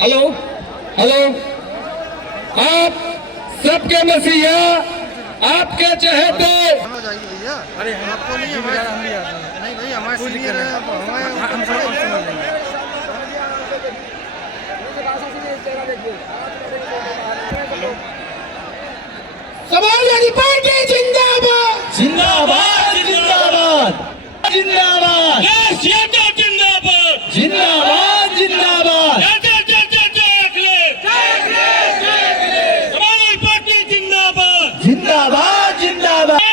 Hello hello, आप सबके मसीहा, आपके चहेते। अरे आपको नहीं, नहीं भाई हमारे सीनियर है, हम समझ लेंगे। समाजवादी पार्टी जिंदाबाद जिंदाबाद जिंदाबाद जिंदाबाद, जिंदाबाद जिंदाबाद जिंदाबाद, समाजवादी पार्टी जिंदाबाद जिंदाबाद जिंदाबाद जिंदाबाद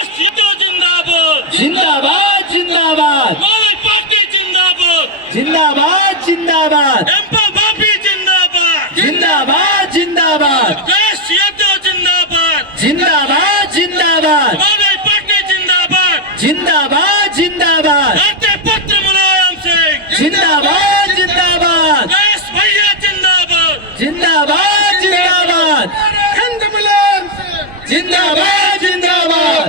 जिंदाबाद जिंदाबाद, समाजवादी पार्टी जिंदाबाद जिंदाबाद जिंदाबाद एम्पा बापी जिंदाबाद जिंदाबाद जिंदाबाद देश यादव जिंदाबाद जिंदाबाद जिंदाबाद समाजवादी पार्टी जिंदाबाद जिंदाबाद जिंदाबाद भारतीय पुत्र मुलायम सिंह जिंदाबाद जिंदाबाद देश भैया जिंदाबाद जिंदाबाद जिंदाबाद हिंद मुलायम सिंह जिंदाबाद जिंदाबाद,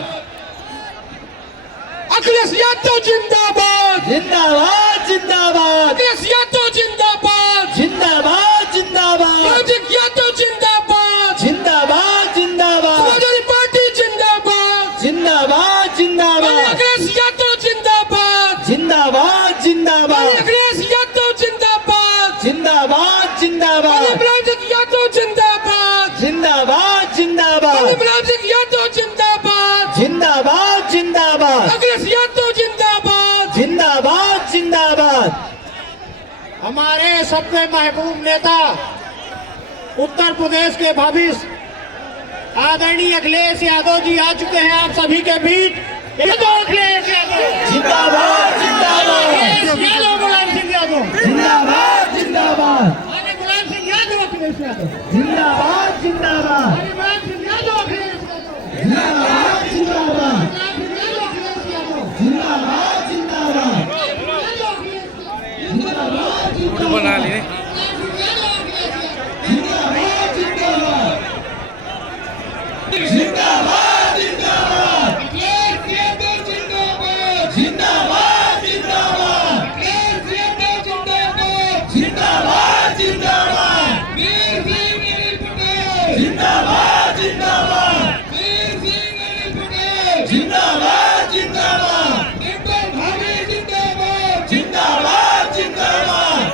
अखिलेश यादव जिंदाबाद जिंदाबाद जिंदाबाद अखिलेश यादव जिंदाबाद जिंदाबाद जिंदाबाद राजक यादव जिंदाबाद जिंदाबाद जिंदाबाद समाजवादी पार्टी जिंदाबाद जिंदाबाद जिंदाबाद अखिलेश यादव जिंदाबाद जिंदाबाद जिंदाबाद अखिलेश यादव जिंदाबाद जिंदाबाद जिंदाबाद राजक यादव जिंदाबाद जिंदाबाद जिंदाबाद राजक यादव जिंदाबाद जिंदाबाद जिंदाबाद अखिलेश यादव जिंदाबाद जिंदाबाद जिंदाबाद। हमारे सबके महबूब नेता उत्तर प्रदेश के भविष्य आदरणीय अखिलेश यादव जी आ चुके हैं आप सभी के बीच। अखिलेश यादव जिंदाबाद जिंदाबाद मुलायम सिंह यादव जिंदाबाद जिंदाबाद मुलायम सिंह यादव अखिलेश यादव जिंदाबाद जिंदाबाद मुलायम सिंह यादव अखिलेश यादव जिंदाबाद जिंदाबाद अखिलेश यादव जिंदाबाद जिंदाबाद जिंदाबाद बना लिए जिंदाबाद जिंदाबाद जिंदाबाद जिंदाबाद जिंदाबाद जिंदाबाद जिंदाबाद जिंदाबाद जिंदाबाद जिंदाबाद जिंदाबाद जिंदाबाद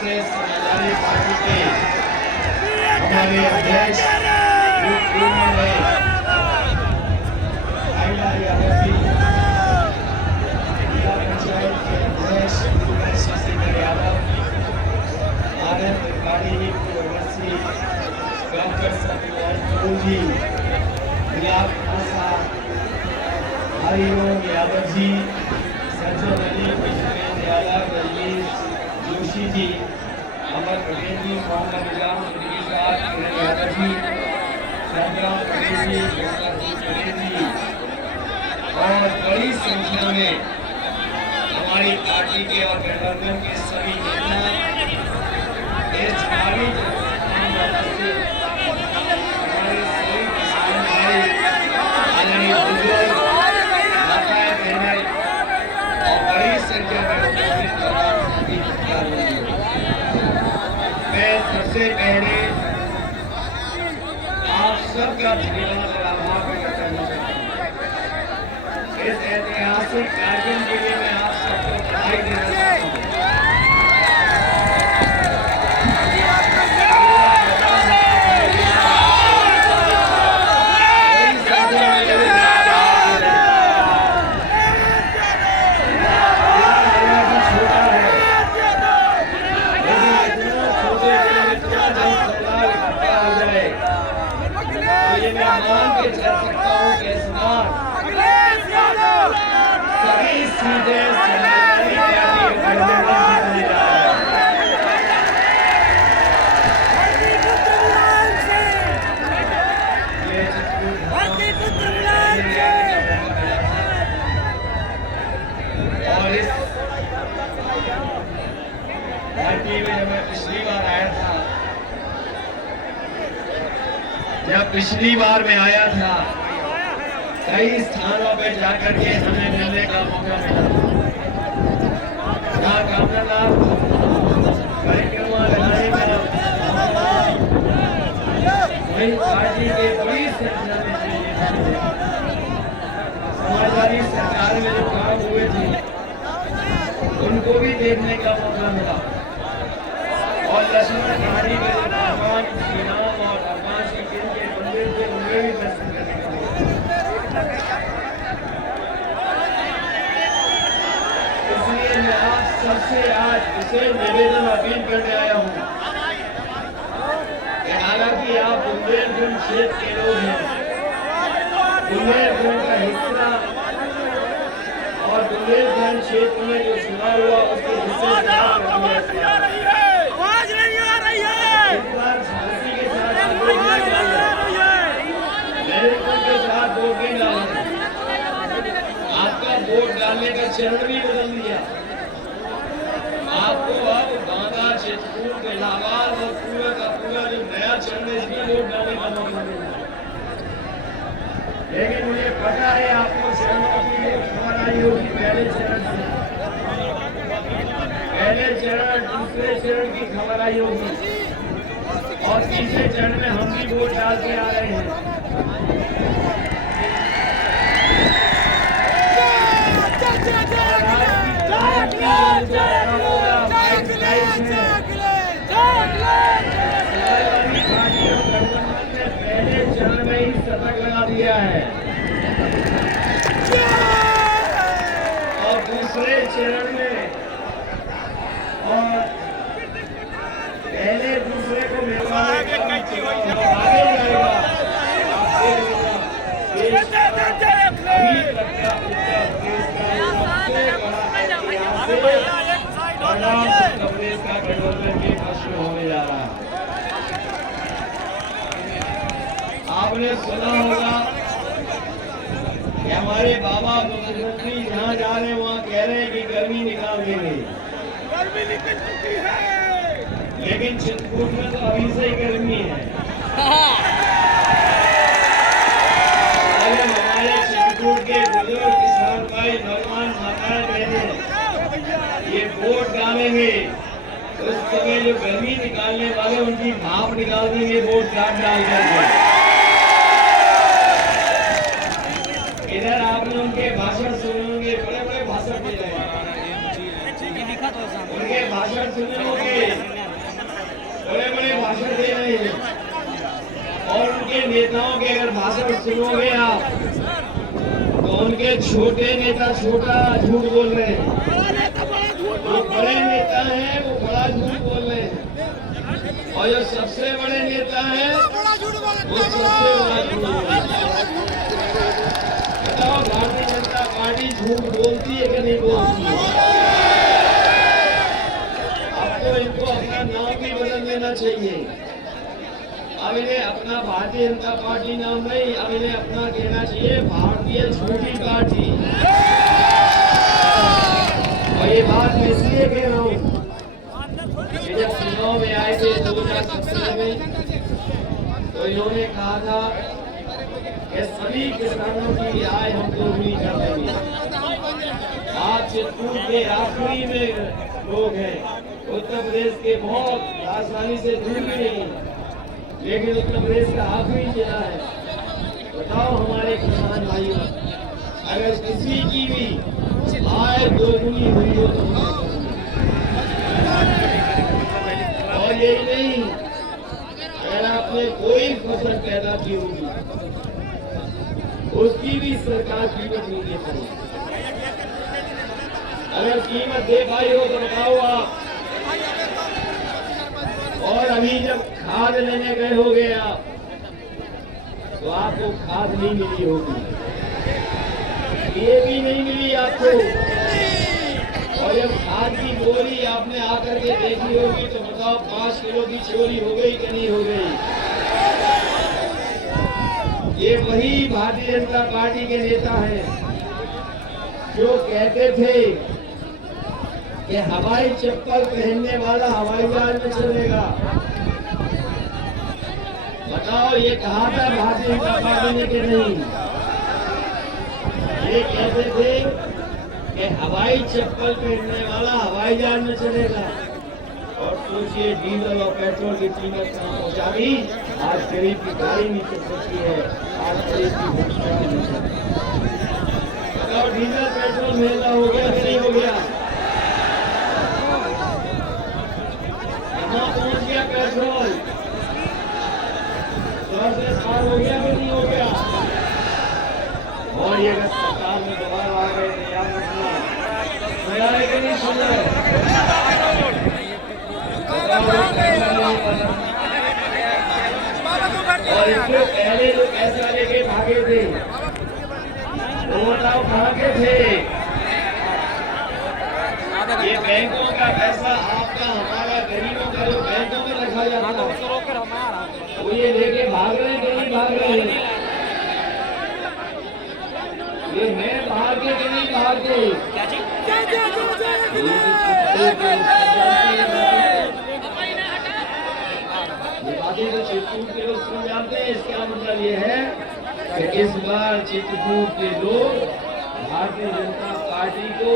से समाजवादी पार्टी के हमारे अध्यक्ष आइला यादव जी, जिला पंचायत के अध्यक्ष शशिधर यादव, आनंद त्रिपाठी जी, पूर्ववर्ती डॉक्टर सत्यनारायण प्रभु जी, गुलाब आसाद, हरिओम यादव जी, सज्जन अली, पुष्पेंद्र यादव, रजनीश जोशी जी, अमर पटेल जी, मोहम्मद इलाम साहब, किरण यादव जी, संग्राम पटेल जी, डॉक्टर पटेल जी और बड़ी संख्या में हमारी पार्टी के और गठबंधन के सभी नेता इस चुनावी हमारे सभी किसान भाई, आदरणीय बुजुर्ग, माताएं, बहनें और बड़ी संख्या में उपस्थित मैं सबसे पहले आप सबका धन्यवाद और आभार प्रकट करना चाहता हूँ। इस ऐतिहासिक कार्यक्रम के लिए मैं आप सबको बधाई देना चाहता हूँ। और इस धरती में जब मैं पिछली बार आया था, जब पिछली बार मैं आया था, कई स्थानों पे जाकर के हमें मिलने का मौका मिला। जहाँ कामनाथ परिक्रमा लगाने का वही पार्टी के बड़ी संख्या में समाजवादी सरकार में जो काम हुए थे उनको भी देखने का मौका मिला और लक्ष्मण पहाड़ी में जो भगवान श्री राम और भगवान श्री कृष्ण के मंदिर थे उनमें भी दर्शन करने का मौका मिला। इसलिए मैं आप सबसे आज विशेष निवेदन अपील करने आया हूँ कि हालांकि आप बुंदेलखंड क्षेत्र के लोग हैं, बुंदेलखंड का हिस्सा और बुंदेलखंड क्षेत्र में जो चुनाव हुआ उसके हिस्से से इस बार झांसी के साथ के साथ वोट नहीं डाले, आपका वोट डालने का चरण भी बदल दिया। आपको अब बांदा, चित्रकूट, इलाहाबाद और पूरा का पूरा जो नया चरण है इसमें वोट डालने का मौका मिला। लेकिन मुझे पता है आपको चरण की खबर आई होगी पहले चरण से, पहले चरण, दूसरे चरण की खबर आई होगी और तीसरे चरण में हम भी वोट डाल के आ रहे हैं। पहले चरण में ही शतक लगा दिया है और दूसरे चरण में और पहले दूसरे को आगे जाएगा। कांग्रेस का गठबंधन के पक्ष में होने जा रहा है। आपने सुना होगा कि हमारे बाबा मुख्यमंत्री जहाँ जा रहे हैं वहाँ कह रहे हैं कि गर्मी निकाल देंगे, गर्मी निकल चुकी है, लेकिन चित्रकूट में तो अभी से ही गर्मी है। हमारे चित्रकूट के बुजुर्ग किसान भाई, नौजवान माताएं, बहनें ये वोट डालेंगे उस समय जो गर्मी निकालने वाले उनकी भाप निकाल देंगे वोट कार्ड डाल करके। इधर आपने उनके भाषण सुने होंगे, बड़े बड़े भाषण दे रहे हैं। इनके भाषण सुने होंगे, बड़े बड़े भाषण दे रहे हैं और उनके नेताओं के अगर भाषण सुनोगे आप तो उनके छोटे नेता छोटा झूठ बोल रहे हैं, जो बड़े नेता हैं वो बड़ा झूठ बोल रहे हैं और जो सबसे बड़े नेता हैं वो सबसे बड़ा झूठ बोल रहे हैं। बताओ भारतीय जनता पार्टी झूठ बोलती है कि नहीं बोलती है? अब तो इनको अपना नाम भी बदल देना चाहिए। अब इन्हें अपना भारतीय जनता पार्टी नाम नहीं, अब इन्हें अपना कहना चाहिए भारतीय झूठी पार्टी। और ये बात मैं इसलिए कह रहा हूँ कि जब चुनाव में आए थे 2017 में तो इन्होंने कहा था कि सभी किसानों की आय हम दोगुनी कर देंगे। आज चित्रकूट के आखिरी में लोग हैं, उत्तर प्रदेश के बहुत राजधानी से दूर भी नहीं, लेकिन उत्तर प्रदेश का आखिरी जिला है। बताओ हमारे किसान भाइयों, अगर किसी की भी आय दोगुनी हुई हो तो और यही नहीं, अगर आपने कोई फसल पैदा की होगी उसकी भी सरकार कीमत नहीं दे पाई। अगर कीमत दे पाई हो तो बताओ आप। और अभी जब खाद लेने गए होगे आप तो आपको खाद नहीं मिली होगी, ये भी नहीं मिली आपको। और जब खाद की बोरी आपने आकर के देखी होगी तो बताओ 5 किलो की चोरी हो गई कि नहीं हो गई? ये वही भारतीय जनता पार्टी के नेता हैं जो कहते थे कि हवाई चप्पल पहनने वाला हवाई जहाज में चलेगा। बताओ ये कहा था भारतीय जनता पार्टी ने कि नहीं? ये कहते थे कि हवाई चप्पल पहनने वाला हवाई जहाज में चलेगा। और सोचिए डीजल और पेट्रोल की कीमत कहाँ पहुँचा दी। आज गरीब की गाड़ी नहीं चल सकती है, आज गरीब की भूखा नहीं सकती। बताओ डीजल पेट्रोल महंगा हो गया कि नहीं हो गया? कहाँ पहुँच गया पेट्रोल? 100 से पार हो गया कि नहीं हो गया? और ये अगर सरकार में दोबारा आ गए तो याद रखना, सुना है कि नहीं सुना है? और इससे पहले जो पैसा लेके भागे थे वो बताओ कहाँ के थे? ये बैंकों का पैसा आपका हमारा गरीबों का जो बैंकों में रखा जाता है वो ये लेके भाग रहे हैं कि नहीं भाग रहे हैं? ये है बाहर के कि नहीं बाहर के? ये तो चित्रकूट के लोग सुन जानते हैं। इसका मतलब ये है कि इस बार चित्रकूट के लोग भारतीय जनता पार्टी को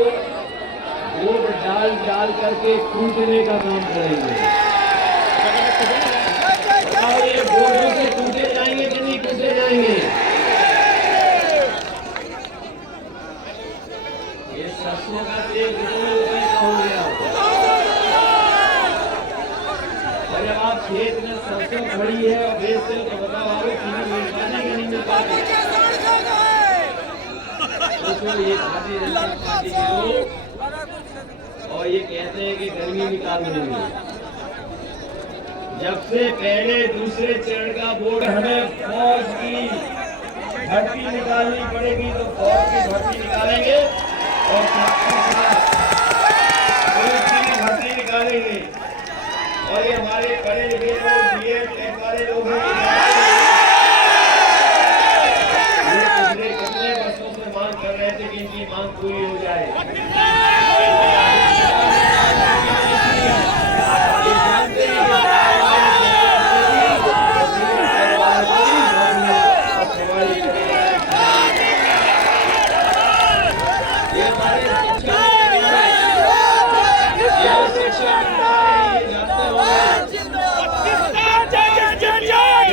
वोट डाल डाल करके कूटने का काम करेंगे। और ये वोटों से कूटे जाएंगे कि नहीं कूटे जाएंगे? ये सरसों का तेल कितने रुपए का हो गया? और जब आप खेत में सरसों खड़ी है और बेचते हो तो बताओ आपको चीनी मिल पाती कि नहीं मिल पाती? तो ये भारतीय जनता पार्टी के लोग और ये कहते हैं कि गर्मी निकाल देंगे। जब से पहले दूसरे चरण का वोट हमें फौज की भर्ती निकालनी पड़ेगी तो फौज की भर्ती निकालेंगे और पुलिस की भर्ती निकालेंगे। और ये हमारे पढ़े लिखे लोग BEd वाले लोग हैं, पिछले कितने वर्षों से मांग कर रहे थे कि इनकी मांग पूरी हो जाए। जिंदाबाद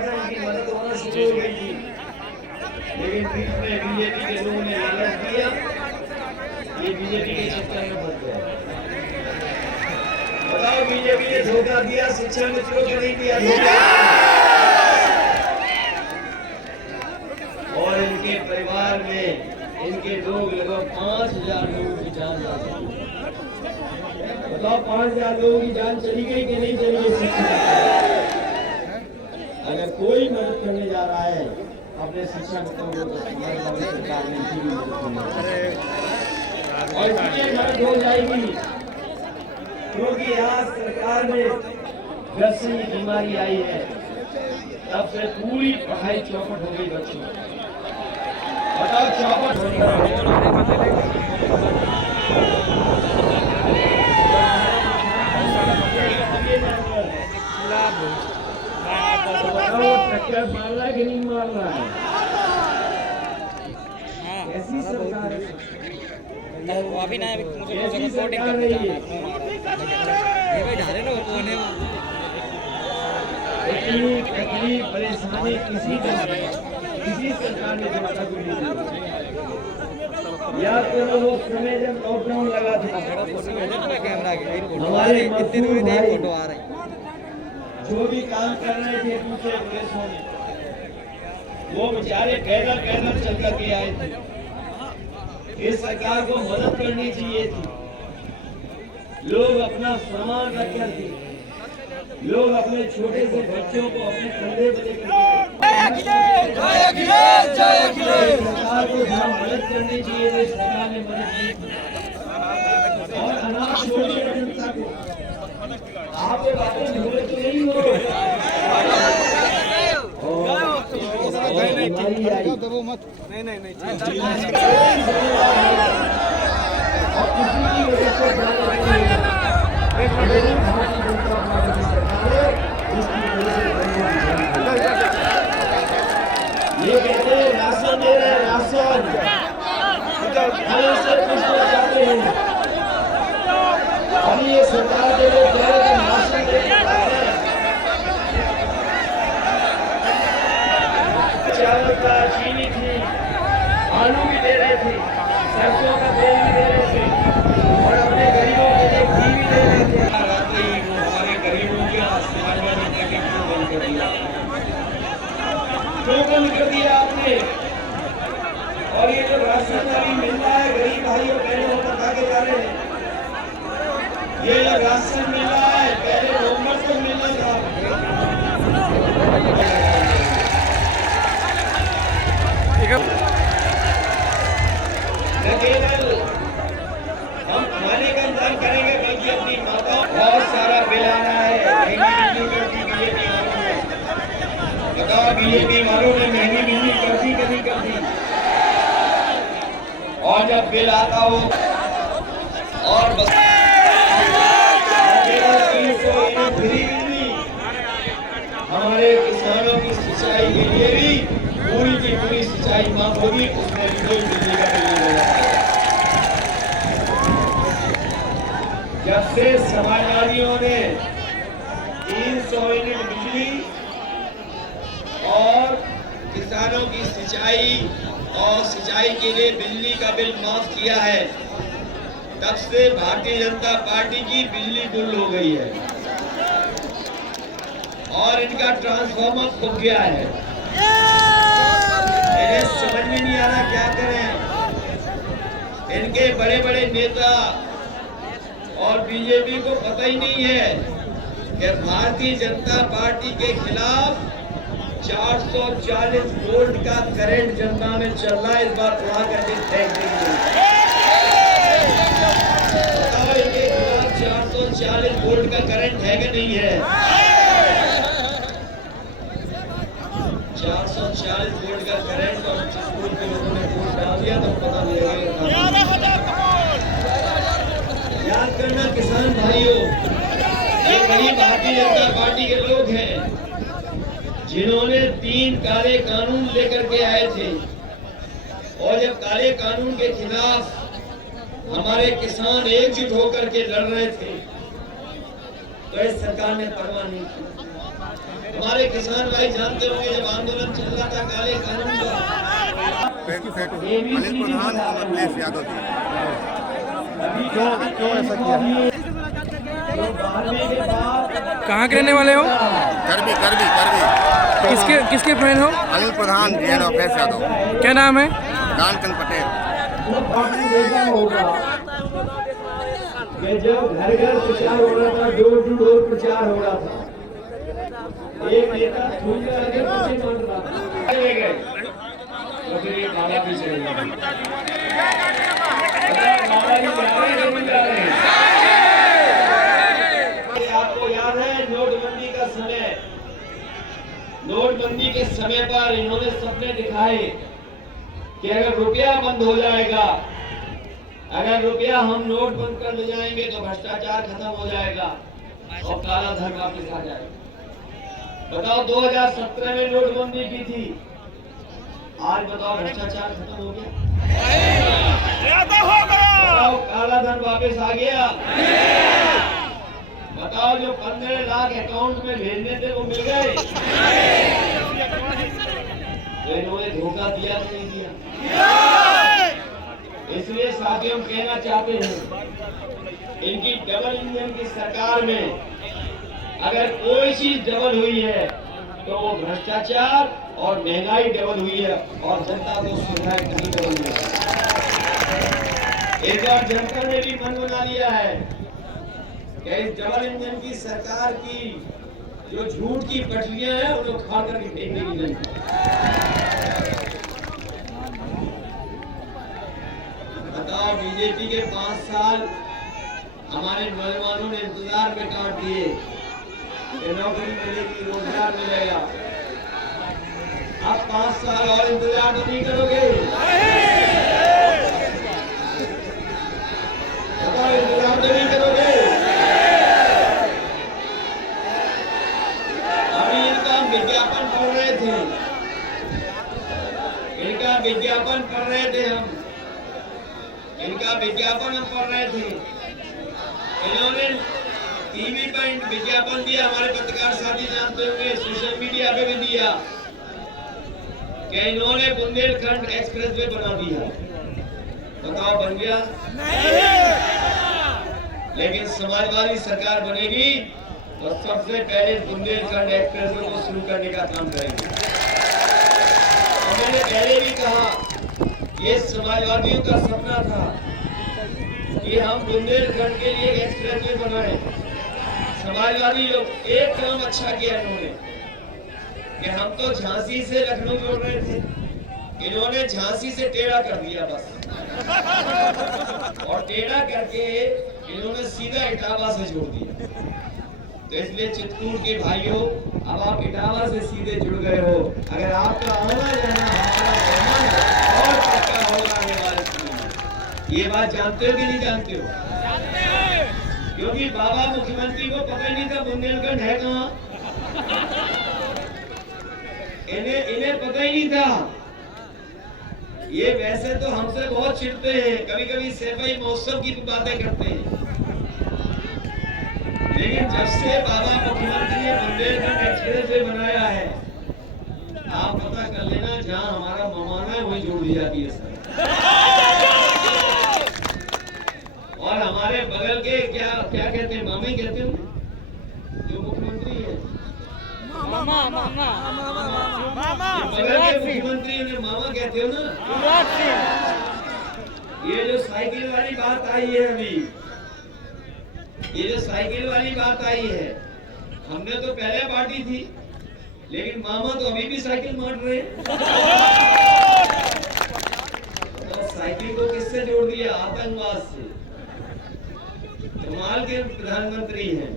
था इनकी मदद होना शुरू हो गई थी, लेकिन बीच में बीजेपी के लोगों ने लालच दिया, ये बीजेपी के चक्कर में फंस गए। बताओ बीजेपी ने धोखा दिया शिक्षा मित्रों को नहीं दिया धोखा? और इनके परिवार में इनके लोग लगभग 5000 लोगों की जान जा चुकी। बताओ 5000 लोगों की जान चली गई कि नहीं चली गई शिक्षा? अगर कोई मदद करने जा रहा है अपने शिक्षा मित्रों को तो सरकार ने इनकी भी मदद करनी और इसलिए मदद हो जाएगी, क्योंकि आज सरकार में जब से ये बीमारी आई है तब से पूरी पढ़ाई चौपट हो गई बच्चों की। बताओ चौपट हो टक्कर मार रहा है कि नहीं मार रहा है? कैसी सरकार है? अभी ना मुझे कैसी रिपोर्टिंग सरकार करने है ये? ये भाई जा रहे ना वो ने इतनी तकलीफ परेशानी किसी सरकार ने जब तक नहीं दी। याद करो वो समय जब लॉकडाउन लगा था, कैमरा की हमारे कितने दूर भाई फोटो आ रही जो भी काम कर रहे थे दूसरे प्रदेशों में, वो बेचारे पैदल पैदल चल करके आए थे। इस सरकार को मदद करनी चाहिए थी। लोग अपना सामान रख कर थे, लोग अपने छोटे से बच्चों को अपने कंधे पर लेकर सरकार को जहाँ मदद करनी चाहिए थी सरकार ने मदद नहीं की। और अनाथ छोटे जनता को आप ये बातें भूले तो नहीं हो। ये कहते हैं राशन दे रहे हैं, राशन हम इससे पूछना चाहते हैं, अभी ये सरकार दे रहे कह रहे हैं राशन दे रहे हैं, चावल का चीनी थी, आलू भी दे रहे थे, सरसों का तेल भी दे रहे थे और अपने गरीबों के लिए घी भी दे रहे थे। हमारे गरीबों के समाजवादी पार्टी क्यों बंद कर दिया? क्यों बंद कर दिया आपने? और ये जो राशन वाली मिल रहा है गरीब भाइयों बहनों को बता के जा रहे हैं, ये जो राशन मिल रहा है पहले नवंबर को मिलना था। न केवल हम खाने का इंतजाम करेंगे बल्कि अपनी माताओं बहुत सारा बिल आ रहा है। महंगी बिजली कर दी बीजेपी वालों ने। बताओ बीजेपी वालों ने महंगी बिजली कर दी कि नहीं कर दी? और जब बिल आता हो और बस फ्री बिजली हमारे किसानों की सिंचाई के लिए भी पूरी की पूरी सिंचाई माफ होगी, उसमें भी कोई बिजली का बिल नहीं होगा। जब से समाजवादियों ने 300 यूनिट बिजली और किसानों की सिंचाई और सिंचाई के लिए बिजली का बिल माफ किया है, तब से भारतीय जनता पार्टी की बिजली गुल हो गई है और इनका ट्रांसफार्मर फूक गया है। इन्हें समझ में नहीं आ रहा क्या करें। इनके बड़े बड़े नेता और बीजेपी को पता ही नहीं है कि भारतीय जनता पार्टी के खिलाफ 440 वोल्ट का करंट जनता में चल रहा है। इस बार उड़ा करके फेंक देंगे। बताओ इनके खिलाफ 440 वोल्ट का करंट है कि नहीं है? 440 वोल्ट का करंट और स्कूल के लोगों ने वोट डाल दिया तो पता लगेगा। याद करना किसान भाइयों, ये वही भारतीय जनता पार्टी के लोग हैं जिन्होंने 3 काले कानून लेकर के आए थे और जब काले कानून के खिलाफ हमारे किसान एकजुट होकर के लड़ रहे थे तो इस सरकार ने परवाह नहीं की। हमारे किसान भाई जानते होंगे जब आंदोलन चल रहा था काले कानून का, अनिल प्रधान और अखिलेश यादव जी। क्यों ऐसा किया? कहाँ के रहने वाले हो? करबी करबी करबी। किसके फ्रेंड हो? अनिल प्रधान जी और अखिलेश यादव। क्या नाम है? कानकन पटेल। आपने देखा होगा कि जब घर घर प्रचार हो रहा था, डोर टू डोर प्रचार हो रहा था, एक नेता छूट करके पीछे मार रहा था, ले गए तो फिर ये बाबा पीछे हो गए। बाबा जी जा रहे हैं, नहीं जा रहे हैं। आपको याद है नोटबंदी का समय, नोटबंदी के समय पर इन्होंने सपने दिखाए कि अगर रुपया बंद हो जाएगा, अगर रुपया हम नोट बंद कर ले जाएंगे तो भ्रष्टाचार खत्म हो जाएगा और काला धन वापस आ जाएगा। बताओ 2017 में नोटबंदी की थी, आज बताओ भ्रष्टाचार खत्म हो गया? बताओ काला धन वापस आ गया? बताओ जो 15 लाख अकाउंट में भेजने थे वो मिल गए? तो इन्होंने धोखा दिया कि नहीं दिया? इसलिए साथियों हम कहना चाहते हैं, इनकी डबल इंजन की सरकार में अगर कोई चीज डबल हुई है तो वो भ्रष्टाचार और महंगाई डबल हुई है और जनता को सुविधाएं नहीं डबल हुई है। एक बार जनता ने भी मन बना लिया है कि इस डबल इंजन की सरकार की जो झूठ की पटरियां हैं उनको खा कर फेंकने की नहीं। बताओ बीजेपी के 5 साल हमारे नौजवानों ने इंतजार में काट दिए कि नौकरी मिलेगी, रोजगार मिलेगा। अब 5 साल और इंतजार तो नहीं करोगे? बताओ इंतजार तो नहीं करोगे? अभी इनका विज्ञापन पढ़ रहे थे, इनका विज्ञापन पढ़ रहे थे हम पढ़ रहे थे। इन्होंने टीवी पर विज्ञापन दिया, हमारे पत्रकार साथी जानते होंगे, सोशल मीडिया पे भी दिया कि इन्होंने बुंदेलखंड एक्सप्रेस वे बना दिया। बताओ बन गया? लेकिन समाजवादी सरकार बनेगी तो सबसे पहले बुंदेलखंड एक्सप्रेस वे को शुरू करने का काम करेंगे। और मैंने पहले भी कहा ये समाजवादियों का सपना था कि हम बुंदेलखंड के लिए एक्सप्रेस वे बनाए। समाजवादी लोग एक काम अच्छा किया इन्होंने कि हम तो झांसी से लखनऊ जोड़ रहे थे, इन्होंने झांसी से टेढ़ा कर दिया बस, और टेढ़ा करके इन्होंने सीधा इटावा से जोड़ दिया। तो इसलिए चित्रकूट के भाइयों, अब आप इटावा से सीधे जुड़ गए हो। अगर आपका आना जाना हमारा और पक्का होगा आने वाले समय में। ये बात जानते हो कि नहीं जानते हो? क्योंकि बाबा मुख्यमंत्री को पता ही नहीं था बुंदेलखंड है कहाँ, इन्हें पता ही नहीं था। ये वैसे तो हमसे बहुत चिढ़ते हैं, कभी कभी सैफई महोत्सव की बातें करते हैं, लेकिन जब से बाबा मुख्यमंत्री ने बुंदेलखंड एक्सप्रेस वे बनाया है, आप पता कर लेना जहाँ हमारा ममाना है वहीं जोड़ दी जाती है सर। और हमारे बगल के क्या कहते हैं, मामी कहते हो जो मुख्यमंत्री है, बगल के मुख्यमंत्री उन्हें मामा कहते हो ना। ये जो साइकिल वाली बात आई है अभी, ये जो साइकिल वाली बात आई है, हमने तो पहले बांटी थी, लेकिन मामा तो अभी भी साइकिल बांट रहे हैं। तो साइकिल को किससे जोड़ दिया? आतंकवाद से। कमाल के प्रधानमंत्री हैं,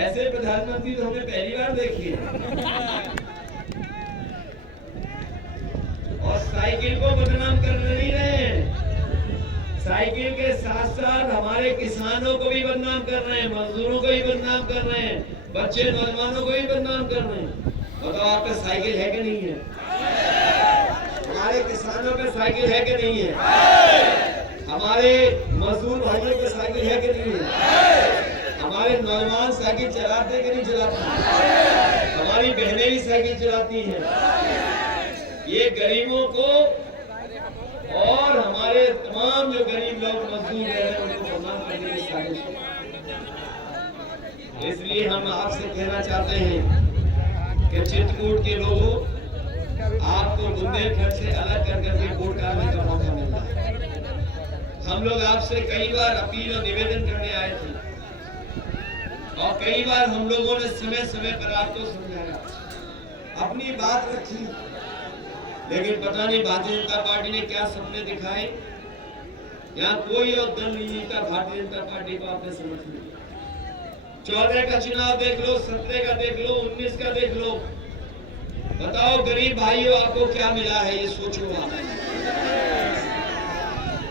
ऐसे प्रधानमंत्री तो हमने पहली बार देखे हैं। और साइकिल को बदनाम कर नहीं रहे हैं, साइकिल के साथ साथ हमारे किसानों को भी बदनाम कर रहे हैं, मजदूरों को भी बदनाम कर रहे हैं, बच्चे नौजवानों को भी बदनाम कर रहे हैं। बताओ आप पे साइकिल है कि नहीं है? हमारे किसानों पे साइकिल है कि नहीं है? हमारे मजदूर भाइयों पे साइकिल है कि नहीं है? हमारे नौजवान साइकिल चलाते कि नहीं चलाते? हमारी बहनें भी साइकिल चलाती हैं। ये गरीबों को और हमारे तमाम जो गरीब लोग मजदूर हैं उनको बदनाम करने की साजिश है। इसलिए हम आपसे कहना चाहते हैं कि चित्रकूट के लोगों, आपको बुंदेलखंड से अलग कर करके वोट डालने का मौका मिल रहा है। हम लोग आपसे कई बार अपील और निवेदन करने आए थे और कई बार हम लोगों ने समय समय पर आपको समझाया, अपनी बात रखी, लेकिन पता नहीं भारतीय जनता पार्टी ने क्या सपने दिखाए। यहाँ कोई और दल नहीं जीता भारतीय जनता पार्टी को आपने समझ लिया। 14 का चुनाव देख लो, 17 का देख लो, 19 का देख लो, बताओ गरीब भाइयों आपको क्या मिला है, ये सोचो आप।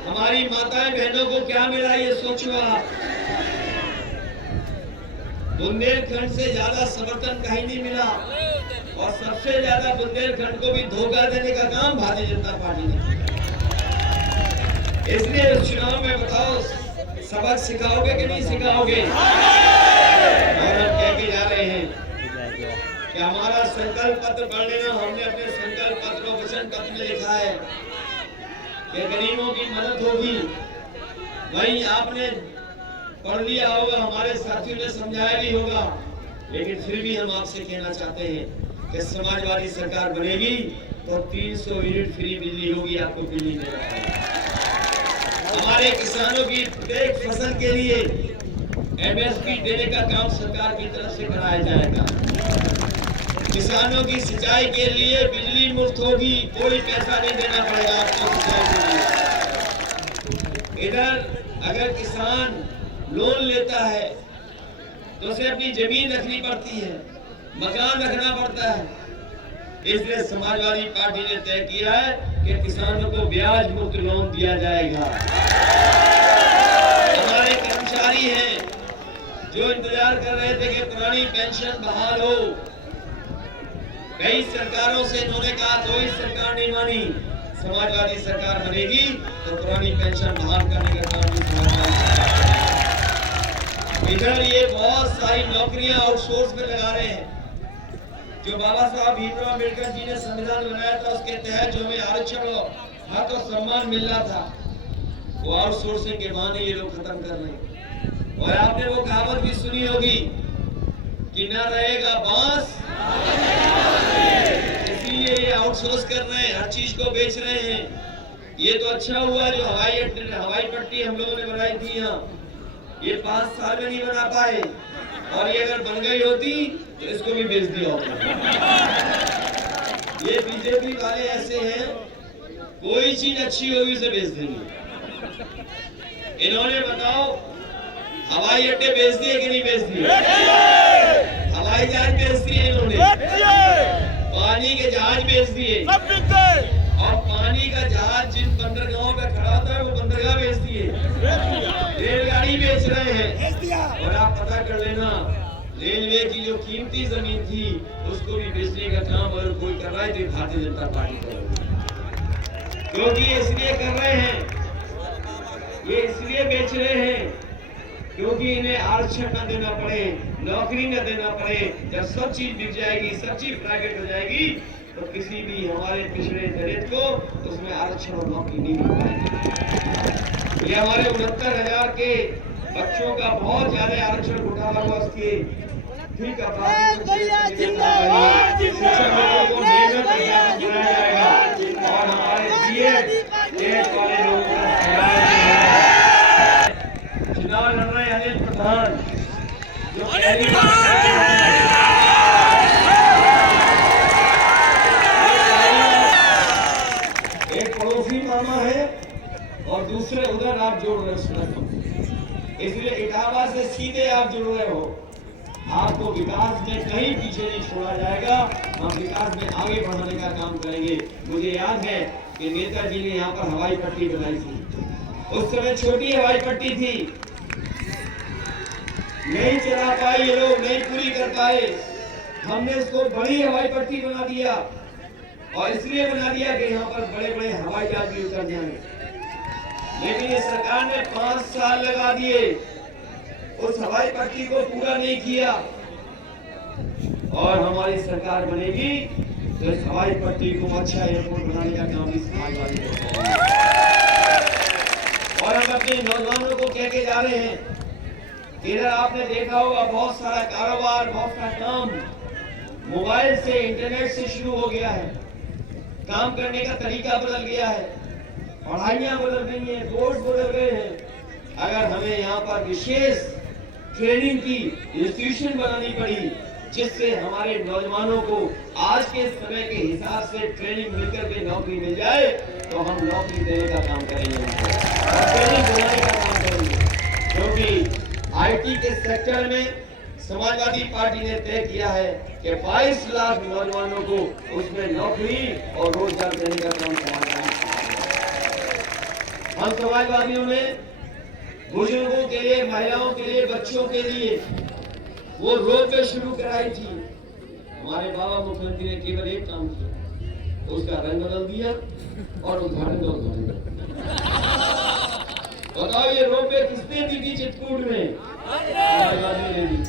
हमारी माताएं बहनों को क्या मिला, ये सोचो आप। बुंदेलखंड से ज्यादा समर्थन कहीं नहीं मिला और सबसे ज्यादा बुंदेलखंड को भी धोखा देने का काम भारतीय जनता पार्टी ने किया। इसलिए इस चुनाव में बताओ सबक सिखाओगे कि नहीं सिखाओगे? और हम कह के जा रहे हैं कि हमारा संकल्प पत्र पढ़ लेना। हमने अपने संकल्प पत्र और वचन पत्र में लिखा है कि गरीबों की मदद होगी। वहीं आपने पढ़ लिया होगा, हमारे साथियों ने समझाया भी होगा, लेकिन फिर भी हम आपसे कहना चाहते हैं कि समाजवादी सरकार बनेगी तो 300 यूनिट फ्री बिजली होगी, आपको बिजली देना पड़ेगा। हमारे किसानों की प्रत्येक फसल के लिए MSP देने का काम सरकार की तरफ से कराया जाएगा। किसानों की सिंचाई के लिए बिजली मुफ्त होगी, कोई पैसा नहीं देना पड़ेगा आपको सिंचाई के लिए। इधर अगर किसान लोन लेता है तो उसे अपनी जमीन रखनी पड़ती है, मकान रखना पड़ता है। इसलिए समाजवादी पार्टी ने तय किया है कि किसानों को ब्याज मुक्त लोन दिया जाएगा। हमारे कर्मचारी हैं जो इंतजार कर रहे थे कि पुरानी पेंशन बहाल हो, कई सरकारों से इन्होंने कहा, कोई सरकार नहीं मानी। समाजवादी सरकार बनेगी तो पुरानी पेंशन बहाल करने का काम भी समाजवादी सरकार करेगी। इधर ये बहुत सारी नौकरियां आउटसोर्स में लगा रहे हैं। जो बाबा साहब भीमराव अम्बेडकर जी ने संविधान बनाया था, उसके तहत जो हमें आरक्षण और हक और सम्मान मिल रहा था, वो आउटसोर्सिंग के बहाने ये लोग खत्म कर रहे हैं। और आपने वो कहावत भी सुनी होगी कि ना रहेगा बांस, इसलिए ये आउटसोर्स कर रहे हैं, हर चीज को बेच रहे हैं। ये तो अच्छा हुआ जो हवाई पट्टी हम लोगों ने बनाई थी यहाँ, ये 5 साल में नहीं बना पाए, और ये अगर बन गई होती तो इसको भी बेच दिया होता। ये बीजेपी वाले ऐसे हैं, कोई चीज अच्छी होगी उसे बेच देंगे। इन्होंने बताओ हवाई अड्डे बेच दिए कि नहीं बेच दिए? हवाई जहाज बेच दिए इन्होंने, पानी के जहाज बेच दिए, और पानी का जहाज जिन बंदरगाहों पे खड़ा होता है वो बंदरगाह बेच दिए, रेलगाड़ी बेच रहे हैं। और आप पता कर लेना, रेलवे की जो कीमती जमीन थी उसको भी बेचने का काम अगर कोई कर रहा है तो भारतीय जनता पार्टी करेगी। क्योंकि इसलिए कर रहे हैं, ये इसलिए बेच रहे हैं क्योंकि इन्हें आरक्षण न देना पड़े, नौकरी न देना पड़े। जब सब चीज बिक जाएगी, सब चीज प्राइवेट हो जाएगी, तो किसी भी हमारे पिछड़े दलित को उसमें आरक्षण और नौकरी नहीं मिल पाएगी। ये हमारे 69,000 के बच्चों का बहुत ज्यादा आरक्षण घोटाला हुआ, उसके ठीक जाएगा। और हमारे BEd वाले लोगों का चुनाव लड़ रहे हैं अनिल प्रधान, जो एक पड़ोसी मामा है और दूसरे उधर आप जोड़ रहे हो, इसलिए इटावा से सीधे आप जुड़ रहे हो। आपको विकास में कहीं पीछे नहीं छोड़ा जाएगा, हम विकास में आगे बढ़ाने का काम करेंगे। मुझे याद है कि नेताजी ने यहाँ पर हवाई पट्टी बनाई थी, उस समय छोटी हवाई पट्टी थी, नहीं चला पाए ये लोग, नहीं पूरी कर पाए। हमने उसको बड़ी हवाई पट्टी बना दिया, और इसलिए बना दिया कि यहाँ पर बड़े बड़े हवाई जहाज भी उतर जाएं। लेकिन ये सरकार ने 5 साल लगा दिए, उस हवाई पट्टी को पूरा नहीं किया और हमारी सरकार बनेगी तो इस हवाई पट्टी को अच्छा एयरपोर्ट बनाने का काम भी समाजवादी करेगा। और हम अपने नौजवानों को कह के जा रहे हैं कि इधर आपने देखा होगा बहुत सारा कारोबार, बहुत सारा काम मोबाइल से, इंटरनेट से शुरू हो गया है। काम करने का तरीका बदल गया है, पढ़ाइयाँ बदल गई हैं, कोर्स बदल गए हैं। अगर हमें यहाँ पर विशेष ट्रेनिंग की इंस्टीट्यूशन बनानी पड़ी जिससे हमारे नौजवानों को आज के समय के हिसाब से ट्रेनिंग मिलकर के नौकरी मिल जाए तो हम नौकरी देने का काम करेंगे और ट्रेनिंग बनाने का काम करेंगे। क्योंकि आईटी के सेक्टर में समाजवादी पार्टी ने तय किया है कि 22 लाख नौजवानों को उसमें नौकरी और रोजगार देने का काम समाजवादी। हम समाजवादियों ने बुजुर्गों के लिए, महिलाओं के लिए, बच्चों के लिए वो रोपवे शुरू कराई थी। हमारे बाबा मुख्यमंत्री ने केवल एक काम किया, उसका रंग बदल दिया और उद्घाटन बताओ ये रोपवे किसने दी थी चित्रकूट में? समाजवादी ने दी।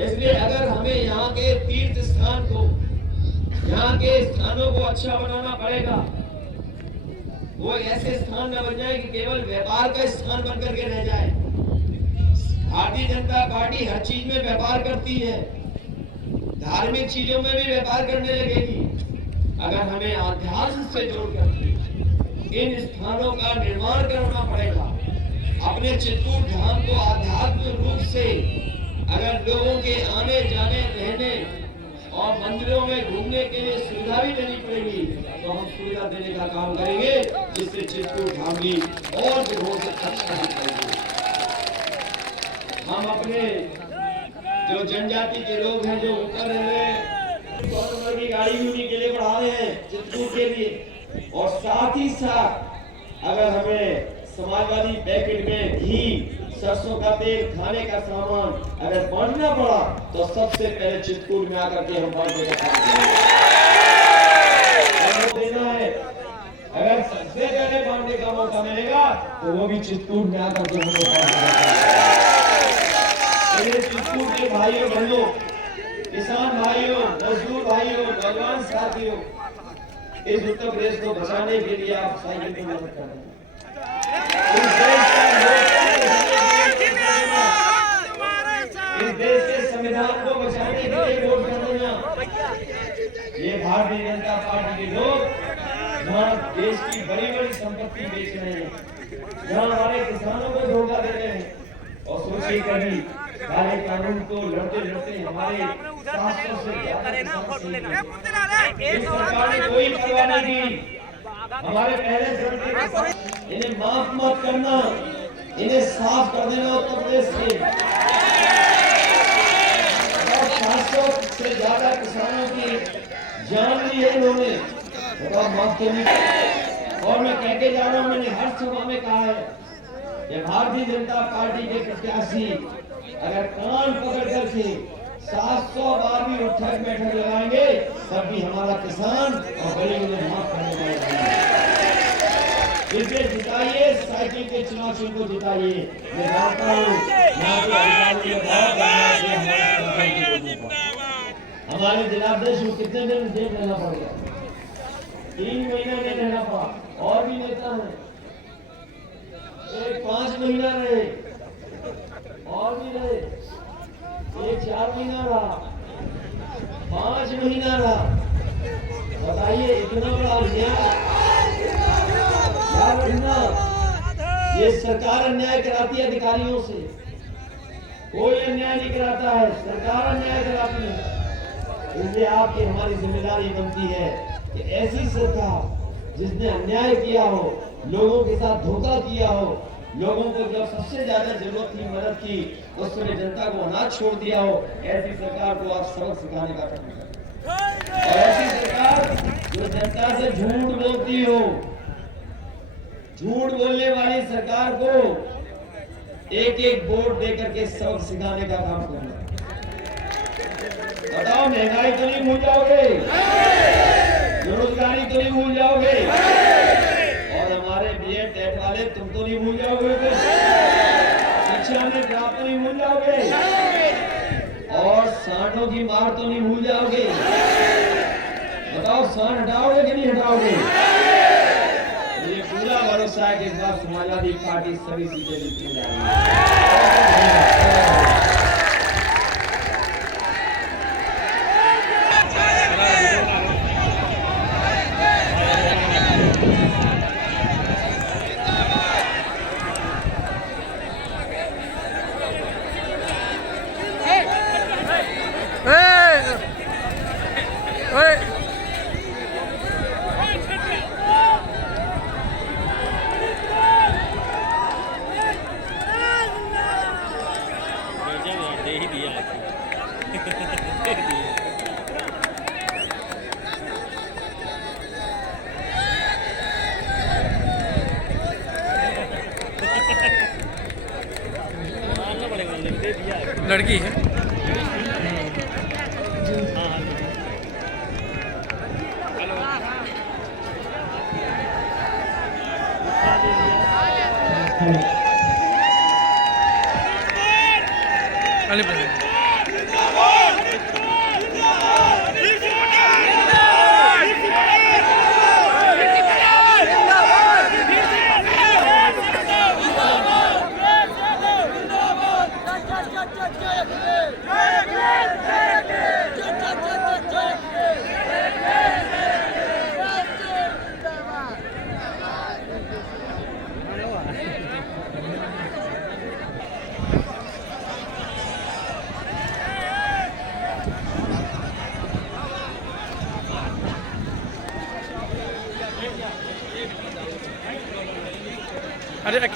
इसलिए अगर हमें यहाँ के तीर्थ स्थान को, यहाँ के स्थानों को अच्छा बनाना पड़ेगा। वो ऐसे स्थान न बन जाए कि केवल व्यापार का स्थान बनकर के रह जाए। भारतीय जनता पार्टी हर चीज में व्यापार करती है, धार्मिक चीजों में भी व्यापार करने लगेगी। अगर हमें अध्यात्म से जोड़कर इन स्थानों का निर्माण करना पड़ेगा, अपने चित्रकूट धाम को आध्यात्मिक रूप से अगर लोगों के आने जाने, रहने और मंदिरों में घूमने के लिए सुविधा भी देनी पड़ेगी तो हम सुविधा देने का काम करेंगे जिससे चित्रकूट धाम भी और भी अच्छा दिखाएगी। हम अपने जो जनजाति के लोग हैं जो ऊपर रह रहे हैं, 100 नंबर की गाड़ी भी उन्हीं के लिए बढ़ा रहे हैं चित्रकूट के लिए। और साथ ही साथ अगर हमें समाजवादी पैकेट में घी, सरसों का तेल, खाने का सामान अगर बांटना पड़ा तो सबसे पहले चित्रकूट में आकर के हम बांटने का काम देना है। अगर सबसे पहले बांटने का मौका मिलेगा तो वो भी चित्रकूट में आकर के चित्रकूट के भाइयों बहनों, किसान भाइयों, मजदूर भाइयों, नौजवान साथियों, इस उत्तर प्रदेश को बचाने के लिए आप साइकिल की मदद करें। इस देश के संविधान को बचाने के लिए वोट कर देना। ये भारतीय जनता पार्टी के लोग जहाँ देश की बड़ी बड़ी संपत्ति बेच रहे हैं, जहाँ हमारे किसानों को धोखा दे रहे हैं, और सोचिए कभी काले कानून को लड़ते लड़ते हमारे 700 से ज्यादा सरकार ने कोई परवाह नहीं की। हमारे पहले इन्हें माफ मत करना, इन्हें साफ कर देना उत्तर प्रदेश से। 700 से ज्यादा किसानों की जान ली है इन्होंने, माफ करनी। और मैं कह के जा रहा हूँ, मैंने हर सभा में कहा है कि भारतीय जनता पार्टी के प्रत्याशी अगर कान पकड़ करके 700 बार भी उठक बैठक लगाएंगे तब भी हमारा किसान और गरीब उन्हें माफ करने वाले। इसे जिताइए, साइकिल के चुनाव चिन्ह को जिताइए। मैं जानता हूँ हमारे जिलाध्यक्ष को कितने दिन जेल रहना पड़ेगा, 3 महीना नहीं रहना पड़ा। और भी नेता है 5 महीना रहे, और भी रहे, 4 महीना रहा, 5 महीना रहा। बताइए इतना बड़ा अन्याय, ये सरकार अन्याय कराती है अधिकारियों से। कोई अन्याय नहीं कराता है, सरकार अन्याय कराती है। इसलिए आपकी हमारी जिम्मेदारी बनती है कि ऐसी सरकार जिसने अन्याय किया हो, लोगों के साथ धोखा किया हो, लोगों को जब सबसे ज्यादा जरूरत थी मदद की उस समय जनता को अनाज छोड़ दिया हो, ऐसी सरकार को आप सबक सिखाने का काम करें। और ऐसी सरकार जो जनता से झूठ बोलती हो, झूठ बोलने वाली सरकार को एक एक वोट देकर के सबक सिखाने का काम करना। बताओ महंगाई तो नहीं भूल जाओगे, बेरोजगारी तो नहीं भूल जाओगे, और हमारे बीएड टेट वाले तुम तो नहीं भूल जाओगे, शिक्षा बार तो नहीं भूल जाओगे? बताओ, शान हटाओगे कि नहीं हटाओगे? मुझे पूरा भरोसा है कि इस बार समाजवादी पार्टी सभी सीटें जीतने जा रही है। लड़की है। अरे